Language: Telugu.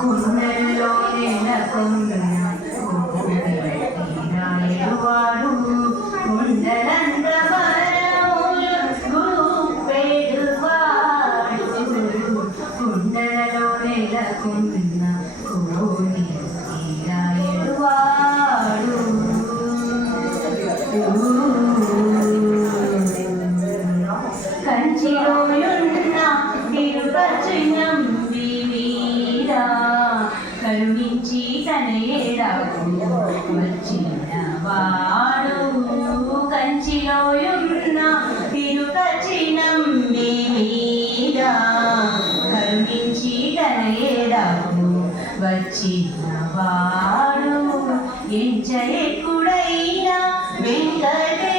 కుండల్లో నెలకొన్న వాడు కుండలంత గురుపేడువాడు కుండలలో నెలకొన్న కోని రాయడువాడు కంచిలోయున్న తిరుపతినం కరుణించి తన ఏడాకు వచ్చిన వాడు కంచిలోయున్న తిరుపతినం మీద కరుణించి తన ఏడాకు వచ్చిన వాడు ఎంచ ఎక్కుడైన వెంకటే